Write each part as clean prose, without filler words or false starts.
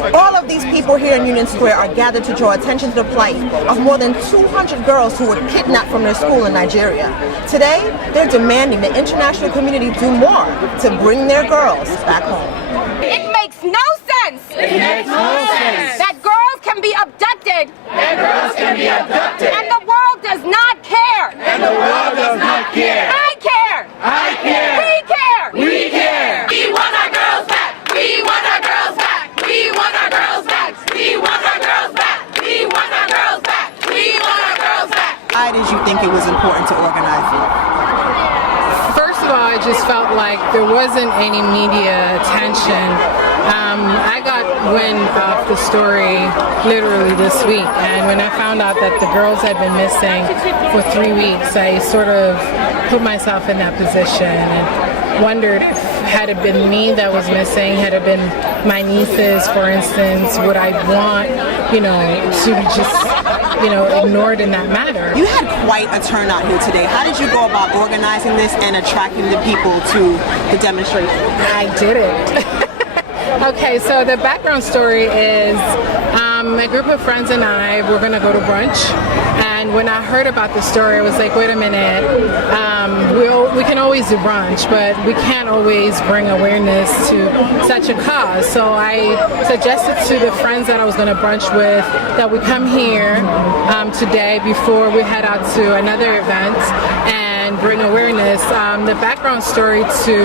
All of these people here in Union Square are gathered to draw attention to the plight of more than 200 girls who were kidnapped from their school in Nigeria. Today, they're demanding the international community do more to bring their girls back home. It makes no sense. It makes no sense. That girls can be abducted. That girls can be abducted. And the world does not care. And the world does not care. I care. I care. We care. We care. We want our girls back. We want our girls back. We want our girls back. We want our girls back. We want our girls back. We want our girls back. Why did you think it was important to organize it? First of all, I just felt like there wasn't any media attention. I got wind of the story literally this week, and when I found out that the girls had been missing for 3 weeks, I sort of put myself in that position and wondered if had it been me that was missing, had it been my nieces, for instance, would I want, to be just, ignored in that matter. You had quite a turnout here today. How did you go about organizing this and attracting the people to the demonstration? I did it. Okay, so the background story is a group of friends and I were going to go to brunch, and when I heard about the story, I was like, wait a minute, we can always do brunch, but we can't always bring awareness to such a cause. So I suggested to the friends that I was going to brunch with that we come here today before we head out to another event and bring awareness. The background story to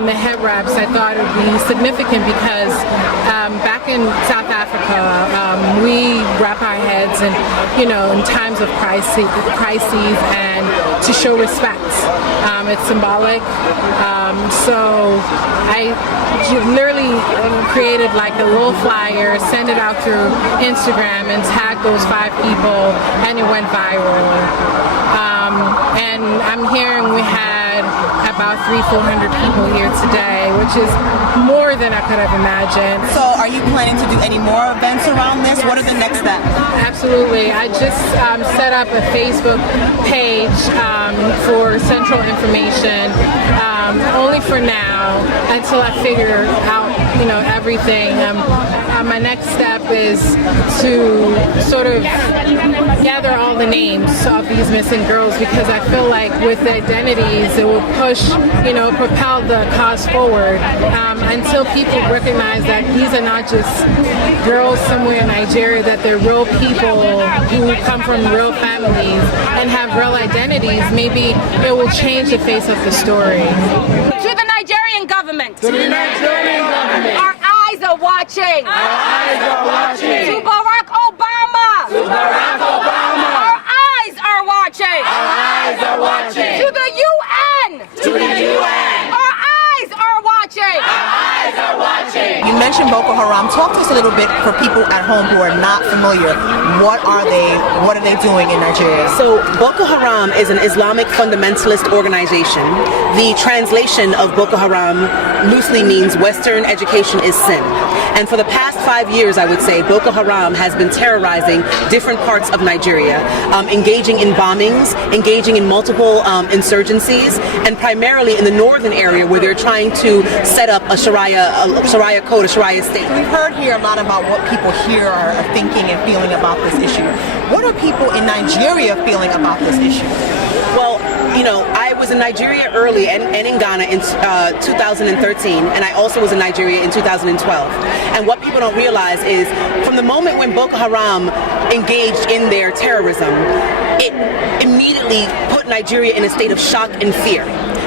the head wraps, I thought it would be significant because back in South Africa, we wrap our heads in times of crises and to show respect. It's symbolic. So I literally created like a little flyer, sent it out through Instagram and tagged those 5 people, and it went viral. And I'm here, and we had about 300-400 people here today, which is more than I could have imagined. So are you planning to do any more events around this? What are the next steps? Absolutely. I just set up a Facebook page for central information, only for now, until I figure out, everything. My next step is to sort of gather all the names of these missing girls, because I feel like with the identities, it will push, propel the cause forward until people recognize that these are not just girls somewhere in Nigeria, that they're real people who come from real families and have real identities. Maybe it will change the face of the story. To the Nigerian government. To the Nigerian government. Our eyes are watching. Our eyes are watching. To Barack Obama. To Barack Obama. Our eyes are watching. Our eyes are watching. To the UN. To the UN. Our eyes are watching. Our eyes are watching. You mentioned Boko Haram. Talk to us a little bit for people at home who are not familiar. What are they doing in Nigeria? So Boko Haram is an Islamic fundamentalist organization. The translation of Boko Haram loosely means Western education is sin. And for the past 5 years, I would say, Boko Haram has been terrorizing different parts of Nigeria, engaging in bombings, engaging in multiple insurgencies, and primarily in the northern area where they're trying to set up a Sharia code, a Sharia state. We've heard here a lot about what people here are thinking and feeling about this issue. What are people in Nigeria feeling about this issue? Well, I was in Nigeria early and in Ghana in 2013, and I also was in Nigeria in 2012. And what people don't realize is from the moment when Boko Haram engaged in their terrorism, it immediately put Nigeria in a state of shock and fear.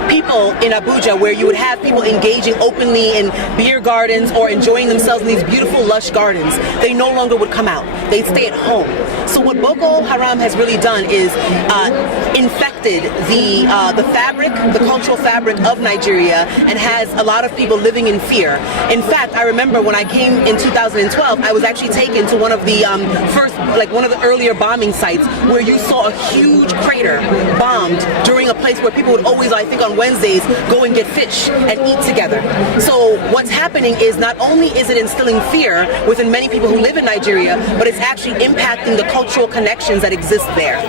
People in Abuja, where you would have people engaging openly in beer gardens or enjoying themselves in these beautiful lush gardens, they no longer would come out. They'd stay at home. So what Boko Haram has really done is infected the fabric, the cultural fabric of Nigeria, and has a lot of people living in fear. In fact, I remember when I came in 2012, I was actually taken to one of the one of the earlier bombing sites where you saw a huge crater bombed during a place where people would always, I think on Wednesdays, go and get fish and eat together. So what's happening is not only is it instilling fear within many people who live in Nigeria, but it's actually impacting the cultural connections that exist there.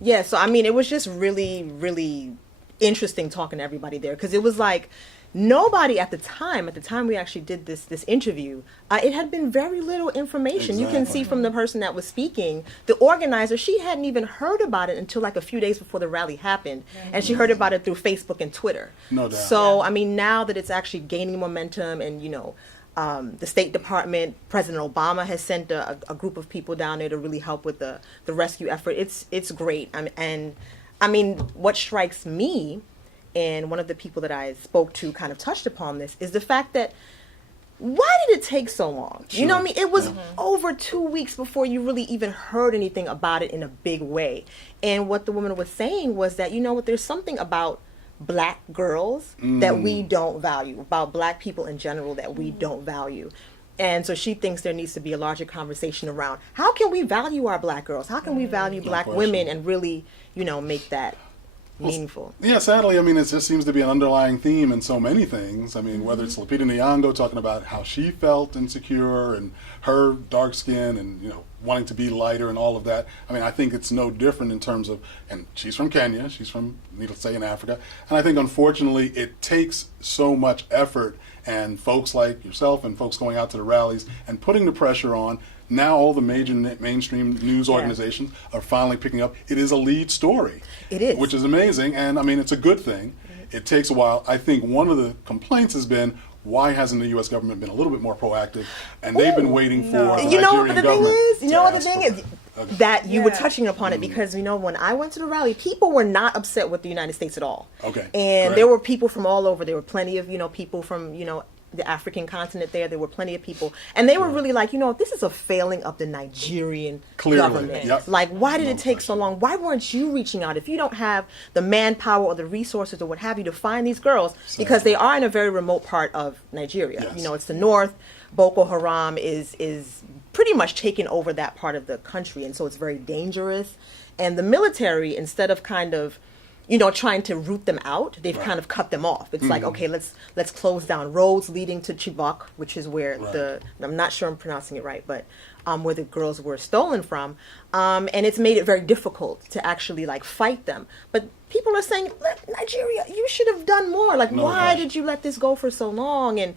Yeah, so I mean, it was just really, really interesting talking to everybody there, because it was like nobody at the time we actually did this interview, it had been very little information. You can see from the person that was speaking, the organizer, she hadn't even heard about it until like a few days before the rally happened, and she heard about it through Facebook and Twitter. No doubt. So I mean, now that it's actually gaining momentum, and the State Department, President Obama has sent a group of people down there to really help with the rescue effort. It's great. And I mean, what strikes me, and one of the people that I spoke to kind of touched upon this, is the fact that why did it take so long? Sure. You know what I mean? It was over 2 weeks before you really even heard anything about it in a big way. And what the woman was saying was that, there's something about black girls that we don't value, about black people in general that we don't value. And so she thinks there needs to be a larger conversation around how can we value our black girls? How can we value black women and really, make that meaningful? Yeah, sadly, I mean, it just seems to be an underlying theme in so many things. I mean, whether it's Lupita Nyong'o talking about how she felt insecure and her dark skin and, wanting to be lighter and all of that. I mean, I think it's no different in terms of, and she's from Kenya, she's from, needless to say, in Africa. And I think, unfortunately, it takes so much effort, and folks like yourself and folks going out to the rallies and putting the pressure on. Now all the major mainstream news organizations are finally picking up. It is a lead story. It is. Which is amazing, and I mean, it's a good thing. It takes a while. I think one of the complaints has been, why hasn't the U.S. government been a little bit more proactive? And they've been waiting for the Nigerian government. That you were touching upon it, because when I went to the rally, people were not upset with the United States at all. Okay. And there were people from all over. There were plenty of people from the African continent there. There were plenty of people, and they were really like, this is a failing of the Nigerian government. Yep. Like, why did it take so long? Why weren't you reaching out? If you don't have the manpower or the resources or what have you to find these girls, because they are in a very remote part of Nigeria. Yes. It's the north. Boko Haram is pretty much taken over that part of the country, and so it's very dangerous. And the military, instead of kind of trying to root them out, they've kind of cut them off. It's like, okay, let's close down roads leading to Chibok, which is where I'm not sure I'm pronouncing it right, but where the girls were stolen from. And it's made it very difficult to actually fight them. But people are saying, Nigeria, you should have done more. Why did you let this go for so long? And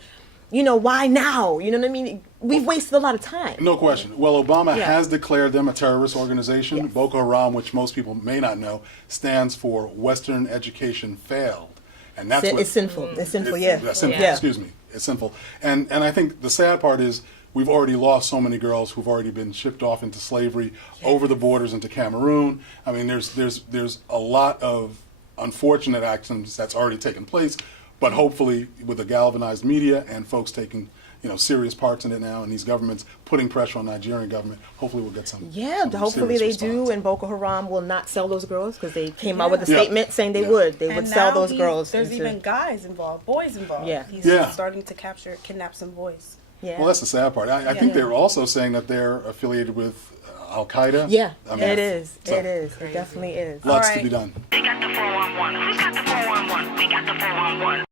why now? You know what I mean? We've wasted a lot of time. No question. Well, Obama has declared them a terrorist organization. Yes. Boko Haram, which most people may not know, stands for Western Education Failed. And that's It's sinful. It's sinful, It's sinful, excuse me. It's sinful. And I think the sad part is we've already lost so many girls who've already been shipped off into slavery over the borders into Cameroon. I mean, there's a lot of unfortunate actions that's already taken place. But hopefully, with the galvanized media and folks taking, serious parts in it now, and these governments putting pressure on the Nigerian government, hopefully we'll get some. Yeah, hopefully they do, and Boko Haram will not sell those girls, because they came out with a Yeah. statement saying they would. They would sell those girls. There's even guys involved, boys involved. Yeah. He's Yeah. starting to kidnap some boys. Yeah. Well, that's the sad part. I think they're also saying that they're affiliated with Al Qaeda. Yeah, I mean, it is. so It is. It definitely is. Lots All to be right. done. They got the 411. Who's got the 411? We got the 411.